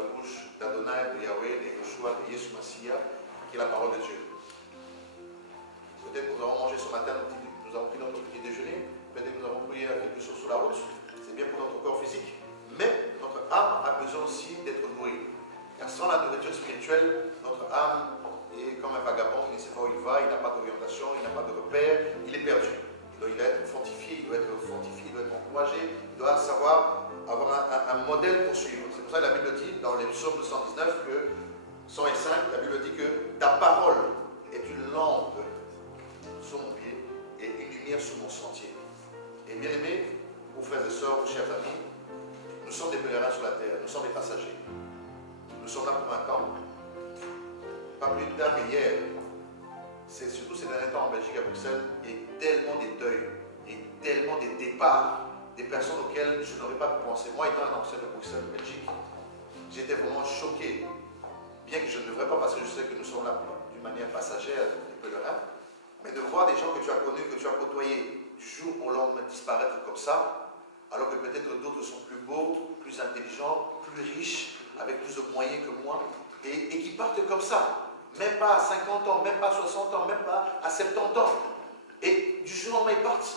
la bouche d'Adonai, de Yahweh, de Yeshua, de Yeshua Mashiach, qui est la parole de Dieu. Peut-être que nous avons mangé ce matin, nous avons pris notre petit déjeuner, peut-être que nous avons pris quelque chose sur la route, c'est bien pour notre corps physique, mais notre âme a besoin aussi d'être nourrie. Car sans la nourriture spirituelle, notre âme est comme un vagabond, il ne sait pas où il va, il n'a pas d'orientation, il n'a pas de repère, il est perdu. Il doit être fortifié, il doit être encouragé, il doit savoir avoir un modèle pour suivre. C'est pour ça que la Bible dit dans les psaumes 119 que 105, la Bible dit que ta parole est une lampe sur mon pied et une lumière sur mon sentier. Et bien aimés, vos frères et sœurs, vos chers amis, nous sommes des pèlerins sur la terre, nous sommes des passagers. Nous sommes là pour un temps. Pas plus tard qu'hier, surtout ces derniers temps en Belgique, à Bruxelles, il y a tellement des deuils, et tellement des départs, des personnes auxquelles je n'aurais pas pu penser. Moi, étant un ancien de Bruxelles, Belgique, j'étais vraiment choqué, bien que je ne devrais pas, parce que je sais que nous sommes là d'une manière passagère, des pèlerins, mais de voir des gens que tu as connus, que tu as côtoyés, du jour au lendemain disparaître comme ça, alors que peut-être d'autres sont plus beaux, plus intelligents, plus riches, avec plus de moyens que moi, et qui partent comme ça. Même pas à 50 ans, même pas à 60 ans, même pas à 70 ans. Et du jour au lendemain, ils partent.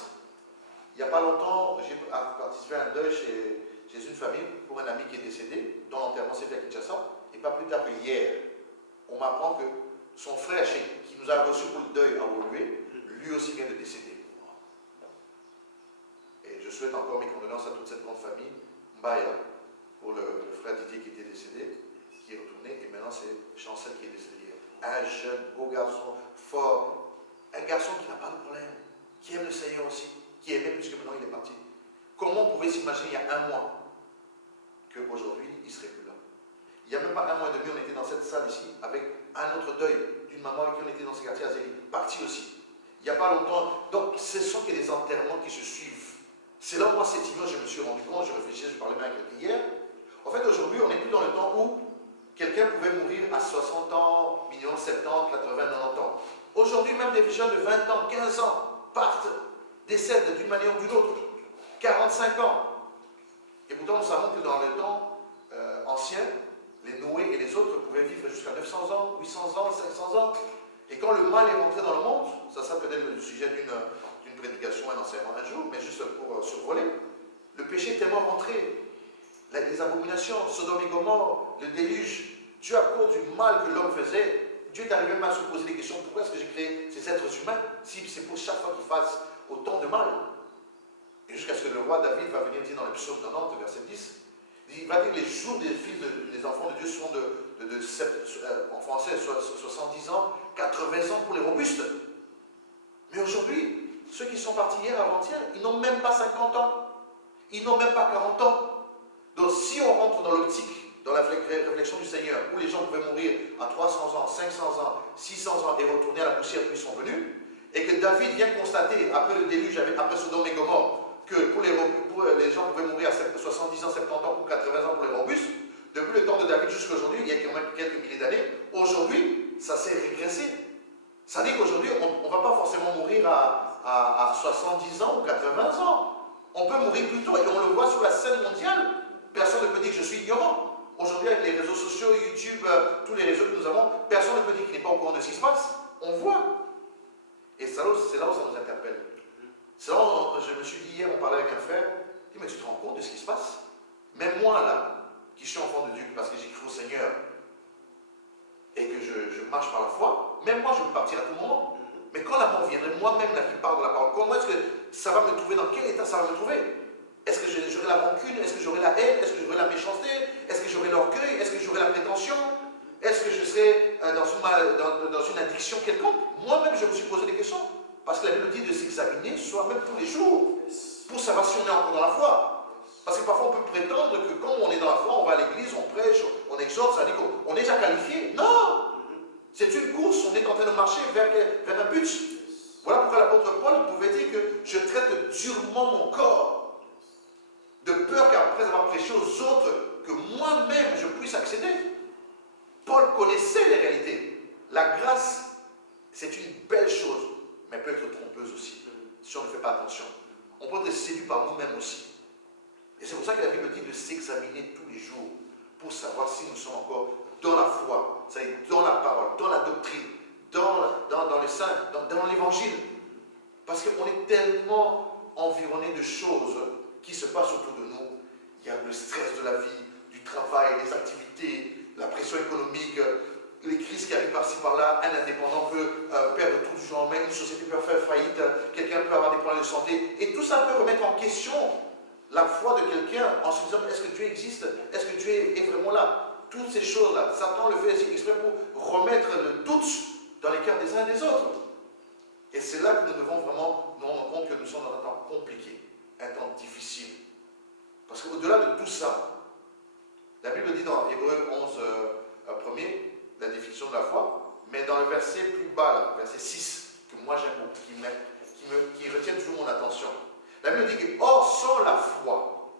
Il n'y a pas longtemps, j'ai participé à un deuil chez une famille pour un ami qui est décédé, dont l'enterrement s'est fait à Kinshasa. Et pas plus tard que hier, on m'apprend que son frère, qui nous a reçus pour le deuil à Woluwe, lui aussi vient de décéder. Et je souhaite encore mes condoléances à toute cette grande famille, Mbaya, pour le frère Didier qui était décédé, qui est retourné, et maintenant c'est Chancel qui est décédé. Un jeune, beau garçon, fort, un garçon qui n'a pas de problème, qui aime le Seigneur aussi, qui aimait puisque maintenant il est parti. Comment on pouvait s'imaginer il y a un mois qu'aujourd'hui il ne serait plus là? Il n'y a même pas un mois et demi, on était dans cette salle ici avec un autre deuil d'une maman avec qui on était dans ce quartier à Zélie, parti aussi. Il n'y a pas longtemps. Donc ce sont que des enterrements qui se suivent. C'est là où moi, cette image, je me suis rendu compte, je réfléchissais, je parlais même avec quelqu'un hier. En fait, aujourd'hui, on n'est plus dans le temps où quelqu'un pouvait mourir à 60 ans, minimum 70, 80, 90 ans. Aujourd'hui, même des jeunes de 20 ans, 15 ans partent, décèdent d'une manière ou d'une autre. 45 ans. Et pourtant, nous savons que dans le temps ancien, les Noé et les autres pouvaient vivre jusqu'à 900 ans, 800 ans, 500 ans. Et quand le mal est rentré dans le monde, ça sera peut-être le sujet d'une prédication, un enseignement un jour, mais juste pour survoler, le péché est tellement rentré. Les abominations, Sodome et Gomorrhe, le déluge, Dieu, à cause du mal que l'homme faisait, Dieu est arrivé même à se poser des questions. Pourquoi est-ce que j'ai créé ces êtres humains si c'est pour chaque fois qu'ils fassent autant de mal? Et jusqu'à ce que le roi David va venir dire dans le psaume 90, verset 10, il va dire les jours des enfants de Dieu sont en français, 70 ans, 80 ans pour les robustes. Mais aujourd'hui, ceux qui sont partis hier, avant-hier, ils n'ont même pas 50 ans. Ils n'ont même pas 40 ans. Donc si on rentre dans l'optique, dans la réflexion du Seigneur, où les gens pouvaient mourir à 300 ans, 500 ans, 600 ans et retourner à la poussière où ils sont venus, et que David vient constater, après le déluge, après Sodome et Gomorrhe, que les gens pouvaient mourir à 70 ans, 70 ans ou 80 ans pour les robustes, depuis le temps de David jusqu'à aujourd'hui, il y a quand même quelques milliers d'années, aujourd'hui, ça s'est régressé. Ça dit qu'aujourd'hui, on ne va pas forcément mourir à 70 ans ou 80 ans. On peut mourir plus tôt et on le voit sur la scène mondiale. Personne ne peut dire que je suis ignorant. Aujourd'hui, avec les réseaux sociaux, YouTube, tous les réseaux que nous avons, personne ne peut dire qu'il n'est pas au courant de ce qui se passe. On voit. Et c'est là où ça nous interpelle. C'est là où je me suis dit hier, on parlait avec un frère, il dit, mais tu te rends compte de ce qui se passe? Même moi, là, qui suis enfant de Dieu, parce que j'ai cru au Seigneur, et que je marche par la foi, même moi, je peux partir à tout moment. Mais quand la mort viendrait, moi-même, là, qui parle de la parole, comment est-ce que ça va me trouver? Dans quel état ça va me trouver? Est-ce que j'aurai la rancune? Est-ce que j'aurai la haine? Est-ce que j'aurai la méchanceté? Est-ce que j'aurai l'orgueil? Est-ce que j'aurai la prétention? Est-ce que je serai dans une addiction quelconque? Moi-même, je me suis posé des questions. Parce que la Bible dit de s'examiner soi-même tous les jours, pour savoir si on est encore dans la foi. Parce que parfois, on peut prétendre que quand on est dans la foi, on va à l'église, on prêche, on exhorte, ça dit qu'on est déjà qualifié. Non! C'est une course, on est en train de marcher vers un but. Voilà pourquoi l'apôtre Paul pouvait dire que je traite durement mon corps, de peur qu'après avoir prêché aux autres, que moi-même je puisse accéder. Paul connaissait les réalités. La grâce, c'est une belle chose, mais peut être trompeuse aussi, si on ne fait pas attention. On peut être séduit par nous-mêmes aussi. Et c'est pour ça que la Bible dit de s'examiner tous les jours, pour savoir si si nous sommes encore dans la foi, c'est-à-dire dans la parole, dans la doctrine, dans le saint, dans l'évangile. Parce qu'on est tellement environné de choses qui se passent autour de nous. Il y a le stress de la vie, du travail, des activités, la pression économique, les crises qui arrivent par-ci par-là. Un indépendant peut perdre tout du jour au lendemain, une société peut faire faillite, quelqu'un peut avoir des problèmes de santé. Et tout ça peut remettre en question la foi de quelqu'un en se disant, est-ce que Dieu existe? Est-ce que Dieu est vraiment là? Toutes ces choses-là, Satan le fait exprès pour remettre le doute dans les cœurs des uns et des autres. Et c'est là que nous devons vraiment nous rendre compte que nous sommes dans un temps compliqué, un temps difficile. Parce qu'au-delà de tout ça, la Bible dit dans Hébreux 11, 1er, la définition de la foi, mais dans le verset plus bas, là, verset 6, que moi j'aime beaucoup, qui retient toujours mon attention. La Bible dit que, or, sans la foi,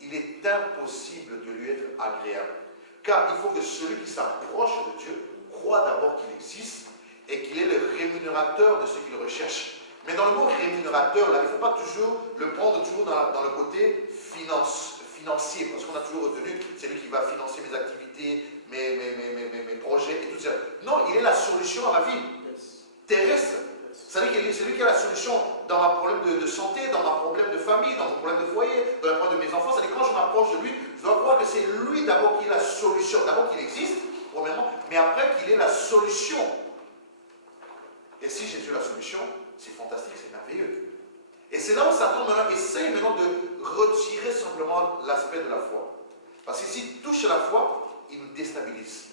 il est impossible de lui être agréable. Car il faut que celui qui s'approche de Dieu croit d'abord qu'il existe et qu'il est le rémunérateur de ceux qu'il recherche. Mais dans le mot rémunérateur, là, il ne faut pas toujours le prendre toujours dans le côté financier, parce qu'on a toujours retenu, c'est lui qui va financer mes activités, mes projets et tout ça. Non, il est la solution à ma vie terrestre. C'est-à-dire que c'est lui qui a la solution dans ma problème de santé, dans ma problème de famille, dans mon problème de foyer, dans le problème de mes enfants. C'est-à-dire que quand je m'approche de lui, je dois croire que c'est lui d'abord qui est la solution. D'abord qu'il existe, premièrement, mais après qu'il est la solution. Et si Jésus est la solution, c'est fantastique, c'est merveilleux. Et c'est là où Satan maintenant essaye maintenant de retirer simplement l'aspect de la foi. Parce que s'il touche à la foi, il nous déstabilise.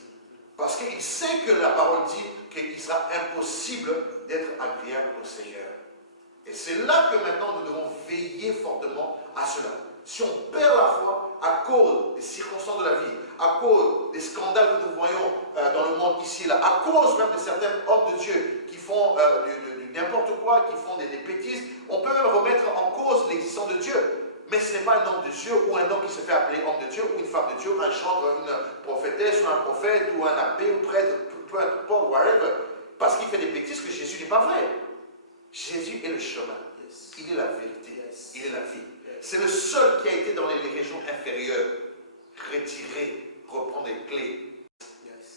Parce qu'il sait que la parole dit qu'il sera impossible d'être agréable au Seigneur. Et c'est là que maintenant nous devons veiller fortement à cela. Si on perd la foi à cause des circonstances de la vie, à cause des scandales que nous voyons dans le monde ici, là, à cause même de certains hommes de Dieu qui font n'importe quoi, qui font des bêtises, on peut même remettre en cause l'existence de Dieu. Mais ce n'est pas un homme de Dieu ou un homme qui se fait appeler homme de Dieu ou une femme de Dieu, un chantre, une prophétesse ou un prophète ou un abbé ou prêtre, peu importe, whatever, parce qu'il fait des bêtises que Jésus n'est pas vrai. Jésus est le chemin, il est la vérité, il est la vie. C'est le seul qui a été dans les régions inférieures, retiré, reprendre les clés.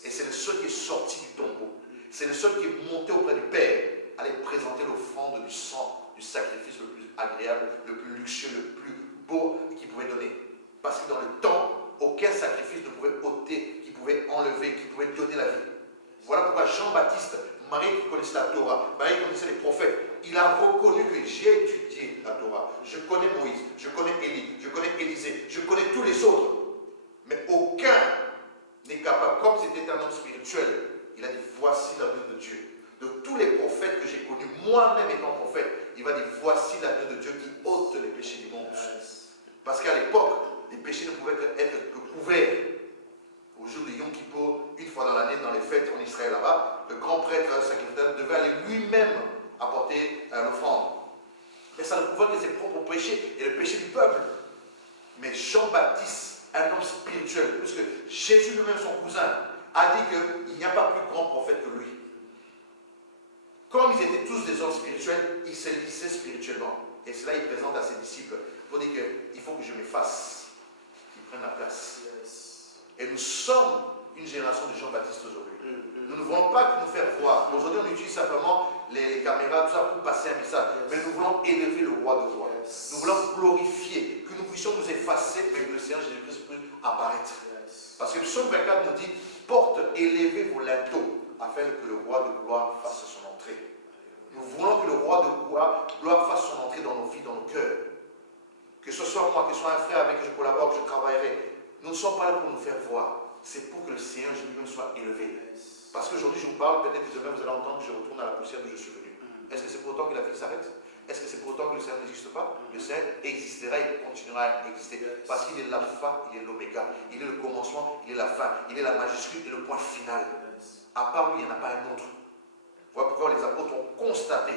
Et c'est le seul qui est sorti du tombeau. C'est le seul qui est monté auprès du Père, aller présenter l'offrande du sang, du sacrifice le plus agréable, le plus luxueux, le plus beau qu'il pouvait donner. Parce que dans le temps, aucun sacrifice ne pouvait ôter, qui pouvait enlever, qui pouvait donner la vie. Voilà pourquoi Jean-Baptiste, Marie qui connaissait la Torah, Marie qui connaissait les prophètes, il a reconnu que j'ai étudié la Torah. Je connais Moïse, je connais Élie, je connais Élisée, je connais tous les autres. Mais aucun n'est capable, comme c'était un homme spirituel, il a dit voici l'avenir de Dieu. De tous les prophètes que j'ai connus, moi-même étant prophète, il va dire voici l'avenir de Dieu qui ôte les péchés du monde. Parce qu'à l'époque, les péchés ne pouvaient être que couverts. Au jour de Yom Kippour, une fois dans l'année, dans les fêtes en Israël là-bas, le grand prêtre sacrificateur devait aller lui-même apporter l'offrande. Mais ça ne couvrait que ses propres péchés et le péché du peuple. Mais Jean-Baptiste, un homme spirituel, puisque Jésus lui-même, son cousin, a dit qu'il n'y a pas plus grand prophète que lui. Comme ils étaient tous des hommes spirituels, ils se lisaient spirituellement. Et cela, il présente à ses disciples pour dire qu'il faut que je m'efface, qu'ils prennent la place. Et nous sommes une génération de Jean-Baptiste aujourd'hui. Nous ne voulons pas que nous faire voir. Aujourd'hui, on utilise simplement les caméras, tout ça, pour passer un message. Mais nous voulons élever le roi de rois. Nous voulons glorifier, que nous puissions nous effacer, mais que le Seigneur Jésus-Christ puisse apparaître. Parce que le psaume 24 nous dit, porte, élevez vos linteaux, afin que le roi de gloire fasse son entrée. Nous voulons que le roi de gloire fasse son entrée dans nos vies, dans nos cœurs. Que ce soit moi, que ce soit un frère avec qui je collabore, que je travaillerai. Nous ne sommes pas là pour nous faire voir. C'est pour que le Seigneur Jésus-Christ soit élevé. Parce qu'aujourd'hui, je vous parle, peut-être que demain, vous allez entendre que je retourne à la poussière d'où je suis venu. Est-ce que c'est pour autant que la vie s'arrête? Est-ce que c'est pour autant que le Seigneur n'existe pas? Le Seigneur existera et continuera à exister. Parce qu'il est l'alpha, il est l'oméga. Il est le commencement, il est la fin. Il est la majuscule et le point final. À part lui, il n'y en a pas un autre. Voilà pourquoi les apôtres ont constaté.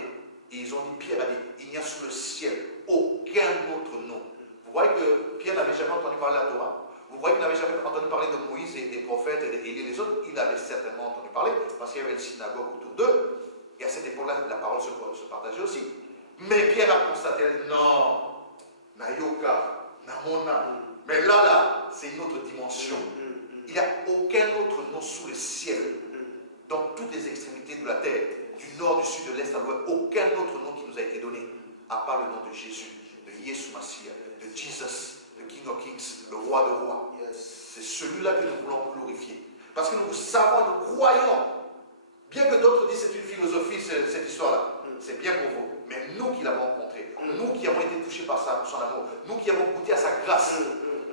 Et ils ont dit, Pierre a dit, il n'y a sous le ciel aucun autre nom. Vous voyez que Pierre n'avait jamais entendu parler de la Torah. Vous voyez qu'il n'avait jamais entendu parler de Moïse et des prophètes et les autres. Il avait certainement entendu parler parce qu'il y avait une synagogue autour d'eux. Et à cette époque-là, la parole se partageait aussi. Mais Pierre a constaté, non, Nayoka, Namona. Mais là, c'est une autre dimension. Il n'y a aucun autre nom sous le ciel, dans toutes les extrémités de la terre, du nord, du sud, de l'est à l'ouest, aucun autre nom qui nous a été donné, à part le nom de Jésus, de Yeshua Mashiach, de Jesus, de King of Kings, le roi de rois. C'est celui-là que nous voulons glorifier. Parce que nous savons, nous croyons, bien que d'autres disent que c'est une philosophie, cette histoire-là, c'est bien pour vous. Mais nous qui l'avons rencontré, nous qui avons été touchés par son amour, nous qui avons goûté à sa grâce,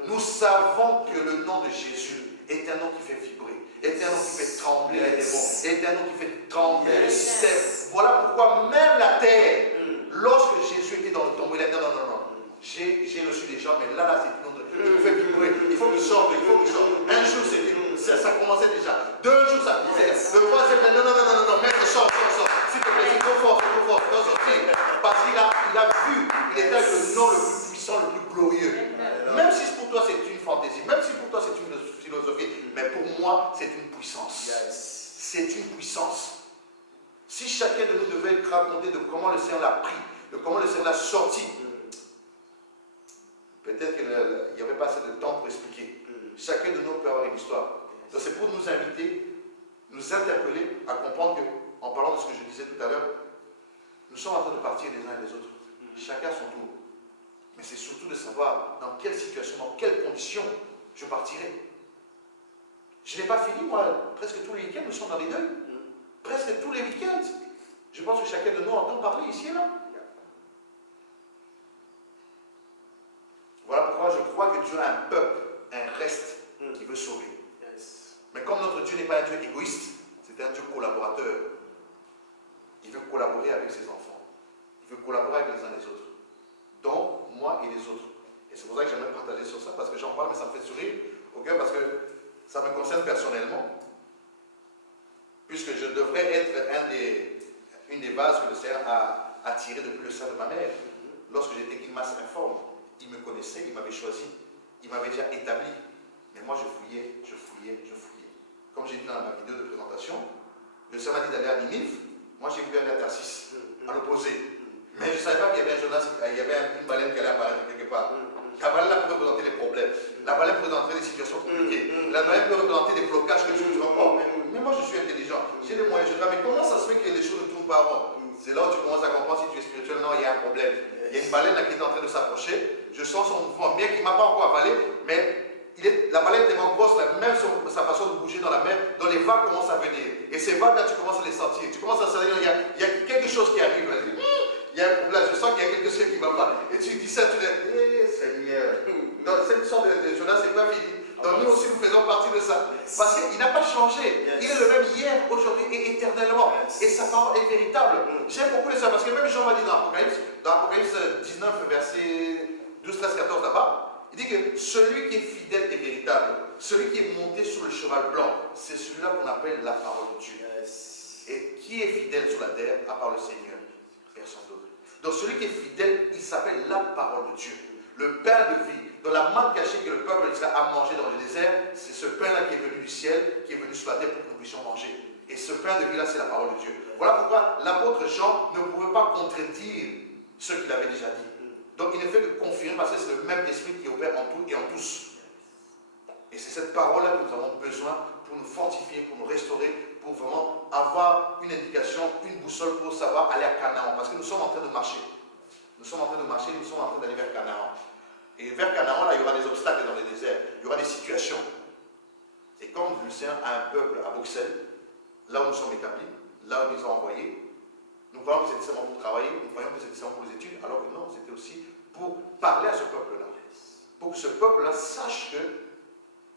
nous savons que le nom de Jésus est un nom qui fait vibrer, est un nom qui fait trembler les démons, est un nom qui fait trembler le ciel. Voilà pourquoi même la terre, lorsque Jésus était dans le tombeau, il a dit non, non, non, j'ai reçu des gens, mais là, c'est une autre. Il me fait vibrer, il faut qu'il sorte, il faut qu'il sorte. Un jour, ça commençait déjà. 2 jours, ça disait. Le troisième, non, non, non, non, non, maître, sort. S'il te plaît, c'est trop fort, dois sortir. Parce qu'il a vu, il était avec le nom le plus puissant, le plus glorieux. Même si pour toi c'est une fantaisie, même si pour toi c'est une philosophie, mais pour moi c'est une puissance. C'est une puissance. Si chacun de nous devait raconter de comment le Seigneur l'a pris, de comment le Seigneur l'a sorti, peut-être qu'il n'y avait pas assez de temps pour expliquer. Chacun de nous peut avoir une histoire. Donc c'est pour nous inviter, nous interpeller à comprendre que, en parlant de ce que je disais tout à l'heure, nous sommes en train de partir les uns et les autres. Chacun à son tour. Mais c'est surtout de savoir dans quelle situation, dans quelles conditions je partirai. Je n'ai pas fini, moi, presque tous les week-ends, nous sommes dans les deuils. Presque tous les week-ends. Je pense que chacun de nous entend parler ici et là. Voilà pourquoi je crois que Dieu a un peuple, un reste qui veut sauver. Mais comme notre Dieu n'est pas un Dieu égoïste, c'est un Dieu collaborateur. Il veut collaborer avec ses enfants. Il veut collaborer avec les uns et les autres. Donc, moi et les autres. Et c'est pour ça que j'aimerais partager sur ça, parce que j'en parle, mais ça me fait sourire au cœur, parce que ça me concerne personnellement. Puisque je devrais être une des bases que le Seigneur a tirées depuis le sein de ma mère. Lorsque j'étais qu'il masse informe, il me connaissait, il m'avait choisi, il m'avait déjà établi. Mais moi, je fouillais. Comme j'ai dit dans ma vidéo de présentation, le Seigneur m'a dit d'aller à Ninive. Moi, j'ai voulu aller à Tarsis, à l'opposé. Mais je ne savais pas qu'il y avait un Jonas, il y avait une baleine qui allait apparaître quelque part. La baleine là peut représenter les problèmes. La baleine peut représenter des situations compliquées. La baleine peut représenter des blocages que tu ne vois pas. Mais moi, je suis intelligent. J'ai les moyens. Je dis, mais comment ça se fait que les choses ne tournent pas rond? C'est là où tu commences à comprendre si tu es spirituel. Non, il y a un problème. Il y a une baleine là qui est en train de s'approcher. Je sens son mouvement, bien qu'il ne m'a pas encore avalé, mais la baleine est tellement grosse, même sa façon de bouger dans la mer, dont les vagues commencent à venir. Et ces vagues là, tu commences à les sentir. Tu commences à sentir, il y a quelque chose qui arrive. Il y a un problème, je sens qu'il y a quelque chose qui ne va pas. Et tu dis ça, tu dis, Seigneur. Donc, cette histoire de Jonas, c'est pas fini. Donc, nous aussi, nous faisons partie de ça. Parce qu'il n'a pas changé. Il est le même hier, aujourd'hui et éternellement. Et sa parole est véritable. J'aime beaucoup ça, parce que même Jean va dire dans Apocalypse 19, verset 12, 13, 14 là-bas, il dit que celui qui est fidèle et véritable, celui qui est monté sur le cheval blanc, c'est celui-là qu'on appelle la parole de Dieu. Et qui est fidèle sur la terre, à part le Seigneur? Personne d'autre. Donc celui qui est fidèle, il s'appelle la parole de Dieu. Le pain de vie, dans la manne cachée que le peuple d'Israël a mangé dans le désert, c'est ce pain-là qui est venu du ciel, qui est venu sur la terre pour que nous puissions manger. Et ce pain de vie-là, c'est la parole de Dieu. Voilà pourquoi l'apôtre Jean ne pouvait pas contredire ce qu'il avait déjà dit. Donc il ne fait que confirmer parce que c'est le même esprit qui opère en tout et en tous. Et c'est cette parole-là que nous avons besoin pour nous fortifier, pour nous restaurer, pour vraiment avoir une indication, une boussole pour savoir aller à Canaan. Parce que nous sommes en train de marcher. Nous sommes en train de marcher, nous sommes en train d'aller vers Canaan. Et vers Canaan, là, il y aura des obstacles dans le désert. Il y aura des situations. Et comme le Seigneur a un peuple à Bruxelles, là où nous sommes établis, là où il nous a envoyés, nous croyons que c'était seulement pour travailler, nous croyons que c'était seulement pour les études, alors que non, c'était aussi pour parler à ce peuple-là. Pour que ce peuple-là sache que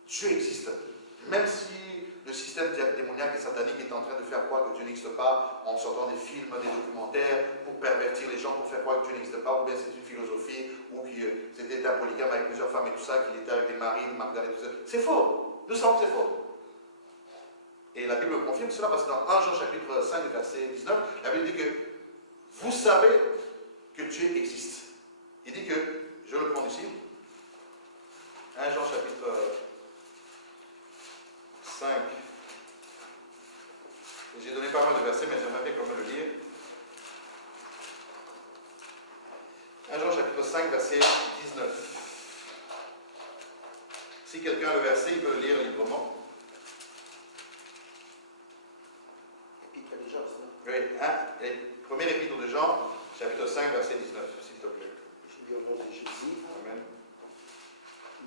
Dieu existe. Même si le système démoniaque et satanique est en train de faire croire que Dieu n'existe pas en sortant des films, des documentaires, pour pervertir les gens, pour faire croire que Dieu n'existe pas, ou bien c'est une philosophie, ou que c'était un polygame avec plusieurs femmes et tout ça, qu'il était avec des maris, des Magdalene et tout ça. C'est faux. Nous savons que c'est faux. Et la Bible confirme cela parce que dans 1 Jean chapitre 5, verset 19, la Bible dit que vous savez que Dieu existe. Il dit que, je le prends ici, 1 Jean chapitre 5. J'ai donné pas mal de versets, mais j'aimerais bien quand même le lire. 1 Jean chapitre 5, verset 19. Si quelqu'un a le verset, il peut le lire librement. 5, verset 19, s'il te plaît. Je dis au nom de Jésus. Amen.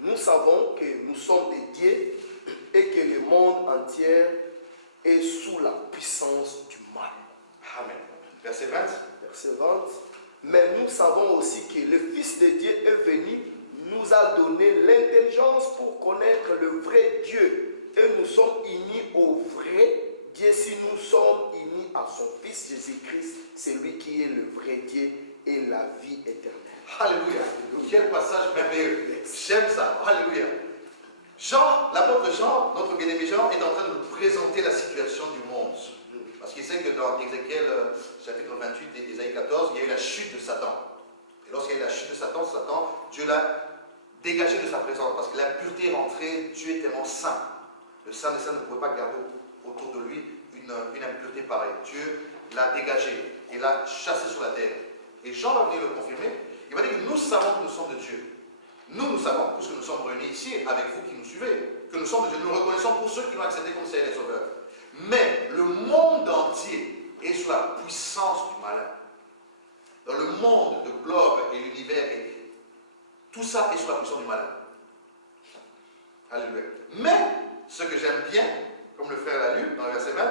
Nous savons que nous sommes des dieux et que le monde entier est sous la puissance du mal. Amen. Verset 20. Verset 20. Mais nous savons aussi que le Fils de Dieu est venu, nous a donné l'intelligence pour connaître le vrai Dieu. Et nous sommes unis au vrai Dieu si nous sommes unis à son Fils Jésus-Christ, c'est lui qui est le vrai Dieu et la vie éternelle. Alléluia. Quel passage merveilleux. J'aime ça. Alléluia. Jean, l'apôtre Jean, notre bien-aimé Jean, est en train de nous présenter la situation du monde. Parce qu'il sait que dans Ézéchiel chapitre 28 et Ésaïe 14, il y a eu la chute de Satan. Et lorsqu'il y a eu la chute de Satan, Dieu l'a dégagé de sa présence. Parce que la pureté est rentrée, Dieu est tellement saint. Le Saint des Saints ne pouvait pas garder autour de lui une impureté pareille. Dieu l'a dégagé et l'a chassé sur la terre. Et Jean va venir le confirmer. Il va dire que nous savons que nous sommes de Dieu. Nous savons, puisque nous sommes réunis ici, avec vous qui nous suivez, que nous sommes de Dieu. Nous le reconnaissons pour ceux qui l'ont accepté comme Seigneur et Sauveur. Mais le monde entier est sous la puissance du malin. Dans le monde, le globe et l'univers, tout ça est sous la puissance du malin. Alléluia. Mais, ce que j'aime bien, comme le frère l'a lu dans le verset 20,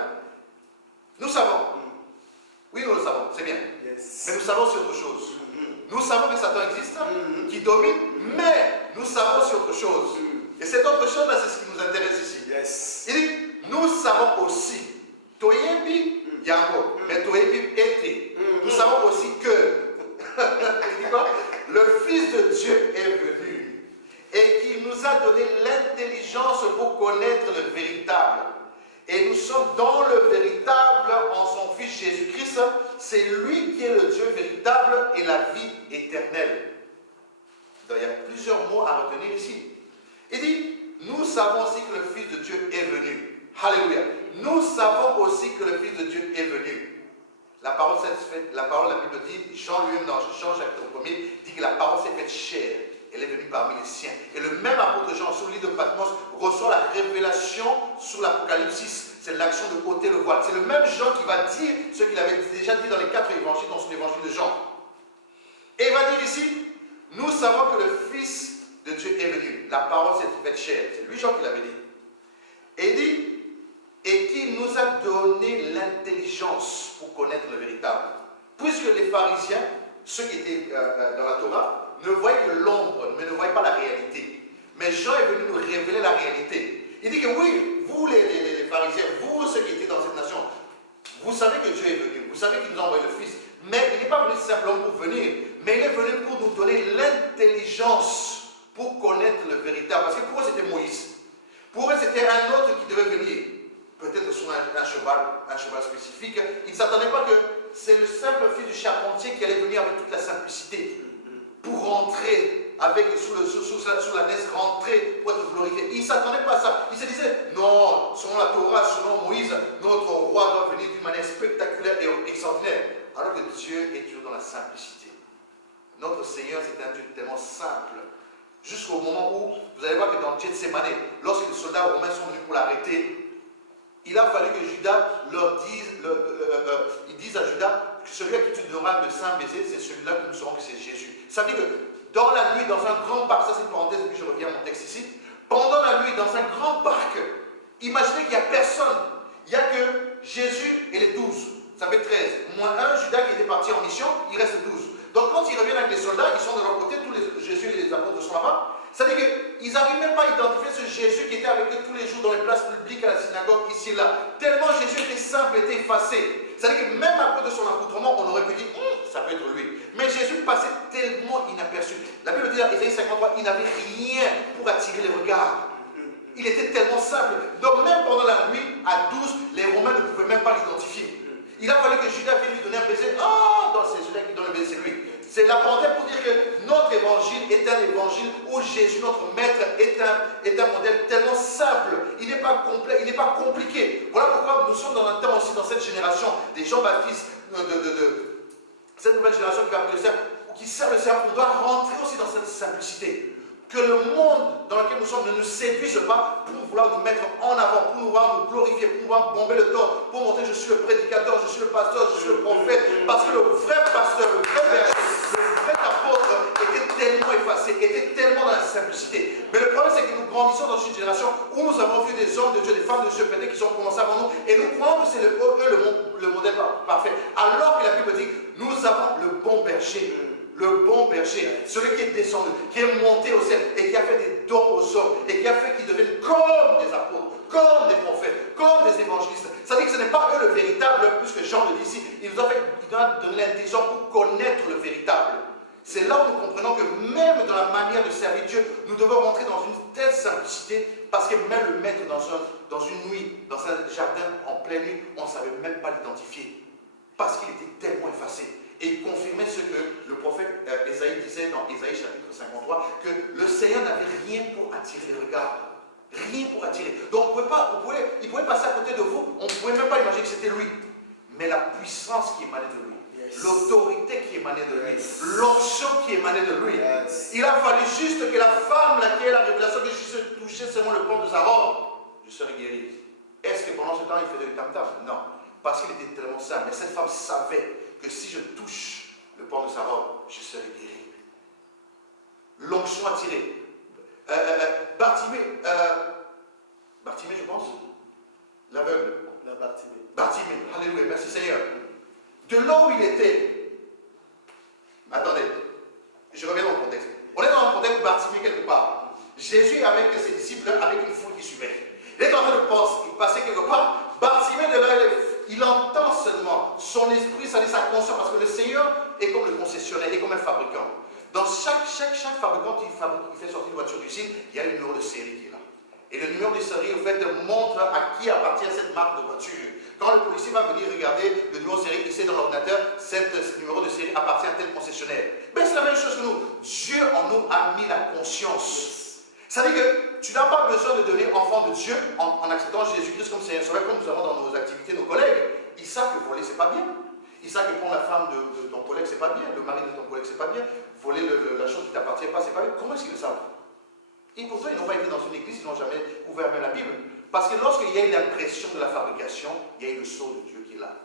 nous savons. Oui, nous le savons, c'est bien. Yes. Mais nous savons aussi autre chose. Nous savons que Satan existe, qui domine, mais nous savons aussi autre chose. Et cette autre chose-là, c'est ce qui nous intéresse ici. Yes. Il dit, nous savons aussi, Toyebi Yango, mais Toyebi Ete. Nous savons aussi que, il dit quoi? Le Fils de Dieu est venu et qu'il nous a donné l'intelligence pour connaître le véritable. Et nous sommes dans le véritable en son Fils Jésus-Christ. C'est lui qui est le Dieu véritable et la vie éternelle. Donc, il y a plusieurs mots à retenir ici. Il dit, nous savons aussi que le Fils de Dieu est venu. Alléluia. Nous savons aussi que le Fils de Dieu est venu. La parole, la Bible dit, Jean lui-même dans Jean chapitre 1er, dit que la parole s'est faite chair. Elle est venue parmi les siens. Et le même apôtre Jean, sur l'île de Patmos, reçoit la révélation sur l'Apocalypse 6. C'est l'action de ôter le voile. C'est le même Jean qui va dire ce qu'il avait déjà dit dans les 4 évangiles, dans son évangile de Jean. Et il va dire ici, nous savons que le Fils de Dieu est venu. La parole s'est faite chair. C'est lui Jean qui l'avait dit. Et il dit, et qu'il nous a donné l'intelligence pour connaître le véritable. Puisque les pharisiens, ceux qui étaient dans la Torah, ne voyaient que l'ombre, mais ne voyaient pas la réalité. Mais Jean est venu nous révéler la réalité. Il dit que oui, vous les pharisiens, vous ceux qui étaient dans cette nation, vous savez que Dieu est venu, vous savez qu'il nous a envoyé le Fils, mais il n'est pas venu simplement pour venir, mais il est venu pour nous donner l'intelligence pour connaître le véritable. Parce que pour eux c'était Moïse, pour eux c'était un autre qui devait venir, peut-être sur un cheval spécifique. Ils ne s'attendaient pas que c'est le simple fils du charpentier qui allait venir avec toute la simplicité pour rentrer avec, sous la naisse, rentrer pour être glorifié. Ils ne s'attendaient pas à ça. Ils se disaient, non, selon la Torah, selon Moïse, notre roi doit venir d'une manière spectaculaire et extraordinaire. Alors que Dieu est toujours dans la simplicité. Notre Seigneur, c'est un Dieu tellement simple. Jusqu'au moment où, vous allez voir que dans Gethsemane, lorsque les soldats romains sont venus pour l'arrêter, il a fallu que Judas leur dise, ils disent à Judas que celui à qui tu donneras le saint baiser, c'est celui-là que nous saurons que c'est Jésus. Ça veut dire que dans la nuit, dans un grand parc, ça c'est une parenthèse, et puis je reviens à mon texte ici, pendant la nuit, dans un grand parc, imaginez qu'il n'y a personne. Il n'y a que Jésus et les 12. Ça fait 13. Moins un, Judas qui était parti en mission, il reste 12. Donc quand ils reviennent avec les soldats, ils sont de leur côté, Jésus et les apôtres sont là-bas. Ça veut dire qu'ils n'arrivent même pas à identifier ce Jésus qui était avec eux tous les jours dans les places publiques, à la synagogue, ici et là. Tellement Jésus était simple, était effacé. Ça veut dire que même à cause de son accoutrement, on aurait pu dire, ça peut être lui. Mais Jésus passait tellement inaperçu. La Bible dit dans Ésaïe 53, il n'avait rien pour attirer les regards. Il était tellement simple. Donc même pendant la nuit, à 12, les Romains ne pouvaient même pas l'identifier. Il a fallu que Judas vienne lui donner un baiser. Ah, dans c'est Judas qui donne le baiser, c'est lui. C'est la parenthèse pour dire que notre évangile est un évangile où Jésus, notre maître, est un modèle tellement simple. Il n'est pas complet, il n'est pas compliqué. Voilà pourquoi nous sommes dans un temps aussi, dans cette génération, des Jean-Baptiste, cette nouvelle génération qui va appeler le Seigneur, ou qui sert le Seigneur. On doit rentrer aussi dans cette simplicité. que le monde dans lequel nous sommes ne nous séduise pas pour vouloir nous mettre en avant, pour vouloir nous glorifier, pour vouloir bomber le torse, pour montrer je suis le prédicateur, je suis le pasteur, je suis le prophète. Parce que le vrai pasteur, le vrai berger, le vrai apôtre était tellement effacé, était tellement dans la simplicité. Mais le problème, c'est que nous grandissons dans une génération où nous avons vu des hommes de Dieu, des femmes de Dieu peut-être qui ont commencé avant nous, et nous croyons que c'est eux le modèle parfait. Alors que la Bible dit, nous avons le bon berger. Le bon berger, celui qui est descendu, qui est monté au ciel et qui a fait des dons aux hommes et qui a fait qu'ils deviennent comme des apôtres, comme des prophètes, comme des évangélistes. Ça veut dire que ce n'est pas eux le véritable, puisque Jean le dit ici, il nous a donné l'intelligence pour connaître le véritable. C'est là où nous comprenons que même dans la manière de servir Dieu, nous devons rentrer dans une telle simplicité, parce que même le mettre dans une nuit, dans un jardin en pleine nuit, on ne savait même pas l'identifier, parce qu'il était tellement effacé. Et il confirmait ce que le prophète Ésaïe disait dans Ésaïe chapitre 53, que le Seigneur n'avait rien pour attirer le regard. Rien pour attirer. Donc il pouvait passer à côté de vous, on ne pouvait même pas imaginer que c'était lui. Mais la puissance qui émanait de lui, l'autorité qui émanait de lui, l'onction qui émanait de lui. Il a fallu juste que la femme qui a la révélation que je touchais seulement le pont de sa robe, je serais guéri. Est-ce que pendant ce temps il faisait du tam-tam? Non. Parce qu'il était tellement saint. Mais cette femme savait que si je touche le pan de sa robe, je serai guéri. L'onction attirée. Bartimée, je pense. L'aveugle. Bartimée. Alléluia, merci Seigneur. De là où il était. Attendez, je reviens dans le contexte. On est dans le contexte de Bartimée quelque part. Jésus avec ses disciples, avec une foule qui suivait. Il est en train de passer quelque part. Bartimée de là, il entend seulement son esprit, ça dit sa conscience, parce que le Seigneur est comme le concessionnaire, il est comme un fabricant. Dans chaque fabricant qui fait sortir une voiture d'usine, il y a le numéro de série qui est là. Et le numéro de série, en fait, montre à qui appartient cette marque de voiture. Quand le policier va venir regarder le numéro de série qui c'est dans l'ordinateur, ce numéro de série appartient à tel concessionnaire. Mais c'est la même chose que nous. Dieu en nous a mis la conscience. Ça veut dire que tu n'as pas besoin de devenir enfant de Dieu en acceptant Jésus-Christ comme Seigneur. C'est vrai, comme nous avons dans nos activités, nos collègues, ils savent que voler, c'est pas bien. Ils savent que prendre la femme de ton collègue, c'est pas bien. Le mari de ton collègue, c'est pas bien. Voler la chose qui ne t'appartient pas, c'est pas bien. Comment est-ce qu'ils le savent? Et pourtant, ils n'ont pas été dans une église, ils n'ont jamais ouvert même la Bible. Parce que lorsqu'il y a eu l'impression de la fabrication, il y a eu le sceau de Dieu qui est là.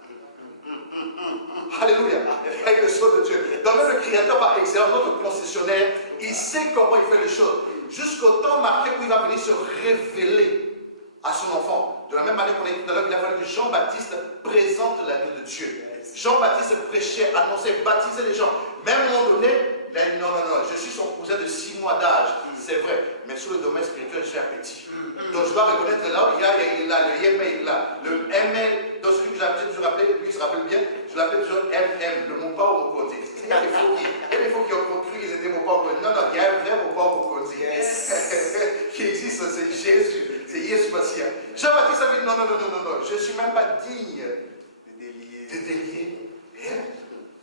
Alléluia. Il y a eu le sceau de Dieu. Donc même le Créateur par excellence, notre concessionnaire, il sait comment il fait les choses. Jusqu'au temps marqué où il va venir se révéler à son enfant. De la même manière qu'on a dit tout à l'heure, il a fallu que Jean-Baptiste présente l'agneau de Dieu. Jean-Baptiste prêchait, annonçait, baptisait les gens. Même à un moment donné, il a dit non, je suis son cousin de 6 mois d'âge. C'est vrai, mais sur le domaine spirituel, je suis un petit. Donc je dois reconnaître là, il y a le Yemel là, le ML, donc celui que j'ai toujours appelé, lui il se rappelle bien, je l'appelle toujours MM, le mot pas au côté. Il y a des faux qui ont compris qu'ils étaient mon pauvre. Non, il y a un vrai mon pauvre côté. Qui existe, c'est Jésus, c'est Jésus Messie. Jean-Baptiste a dit non, je ne suis même pas digne de délier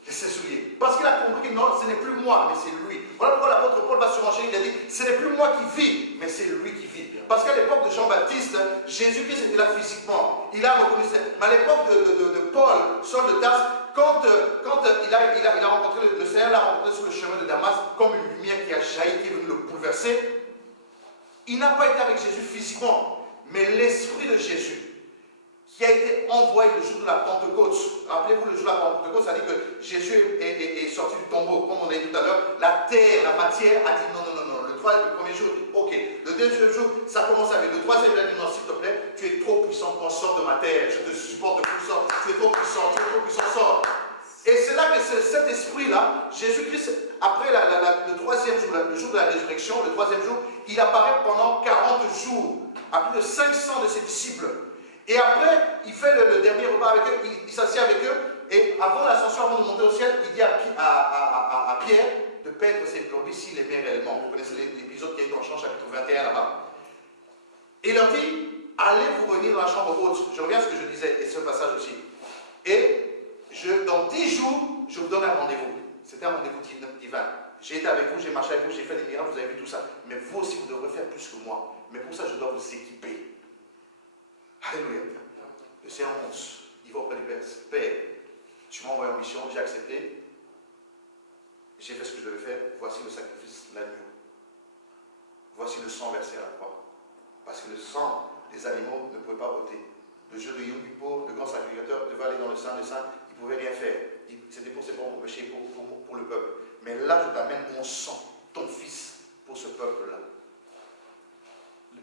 de ses souliers. Parce qu'il a compris que non, ce n'est plus moi, mais c'est lui. Voilà pourquoi l'apôtre Paul va se manger, il a dit, ce n'est plus moi qui vis, mais c'est lui qui vit. Parce qu'à l'époque de Jean-Baptiste, Jésus-Christ était là physiquement. Il a reconnu ça. Mais à l'époque de Paul, Saul de Tarse, quand il a rencontré, le Seigneur l'a rencontré sur le chemin de Damas, comme une lumière qui a jailli, qui est venue le bouleverser, il n'a pas été avec Jésus physiquement, mais l'Esprit de Jésus, qui a été envoyé le jour de la Pentecôte. Rappelez-vous, le jour de la Pentecôte, ça dit que Jésus est sorti du tombeau, comme on a dit tout à l'heure. La terre, la matière a dit non. Le premier jour, ok. Le deuxième jour, ça commence avec. Le troisième, il a dit non, s'il te plaît, tu es trop puissant pour sortir de ma terre. Je te supporte puissant. Tu es trop puissant, sors. Et c'est là que cet esprit-là, Jésus-Christ, après le troisième jour, le jour de la résurrection, le troisième jour, il apparaît pendant 40 jours à plus de 500 de ses disciples. Et après, il fait le dernier repas avec eux, il s'assied avec eux, et avant l'ascension, avant de monter au ciel, il dit à Pierre de paître ses brebis s'il est bien réellement. Vous connaissez l'épisode qui a été dans Jean chapitre 21 là-bas. Et il leur dit, allez vous réunir dans la chambre haute. Je reviens à ce que je disais, et ce passage aussi. Et dans 10 jours, je vous donne un rendez-vous. C'était un rendez-vous divin. J'ai été avec vous, j'ai marché avec vous, j'ai fait des miracles, vous avez vu tout ça. Mais vous aussi, vous devrez faire plus que moi. Mais pour ça, je dois vous équiper. Alléluia. Le Seigneur monte. Il va auprès du Père. Père, tu m'as envoyé en mission, j'ai accepté. J'ai fait ce que je devais faire. Voici le sacrifice, l'agneau. Voici le sang versé à la croix. Parce que le sang des animaux ne pouvait pas ôter. Le jour de Yom Kippour, le grand sacrificateur devait aller dans le sein des saints, il ne pouvait rien faire. C'était pour ses propres péchés, pour le peuple. Mais là, je t'amène mon sang, ton fils, pour ce peuple-là.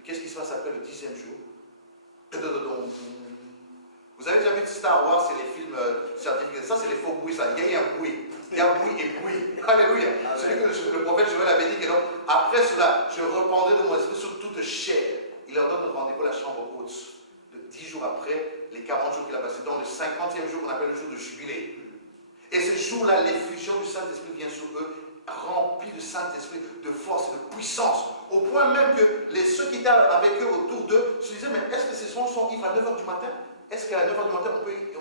Qu'est-ce qui se passe après le 10e jour? Vous avez déjà vu Star Wars, c'est les films scientifiques. Ça, c'est les faux bruits. Ça. Il y a un bruit. Il y a bruit et bruit. Alléluia. Celui que le prophète Joël avait dit que donc, après cela, je reprendrai de mon esprit sur toute chair. Il leur donne rendez-vous à la chambre haute. 10 jours après, les 40 jours qu'il a passé. Donc le 50e jour qu'on appelle le jour de jubilé. Et ce jour-là, l'effusion du Saint-Esprit vient sur eux, remplis de Saint-Esprit, de force et de puissance. Au point même que ceux qui étaient avec eux autour d'eux se disaient, mais est-ce que ces gens sont ivres à 9h du matin? Est-ce qu'à 9h du matin,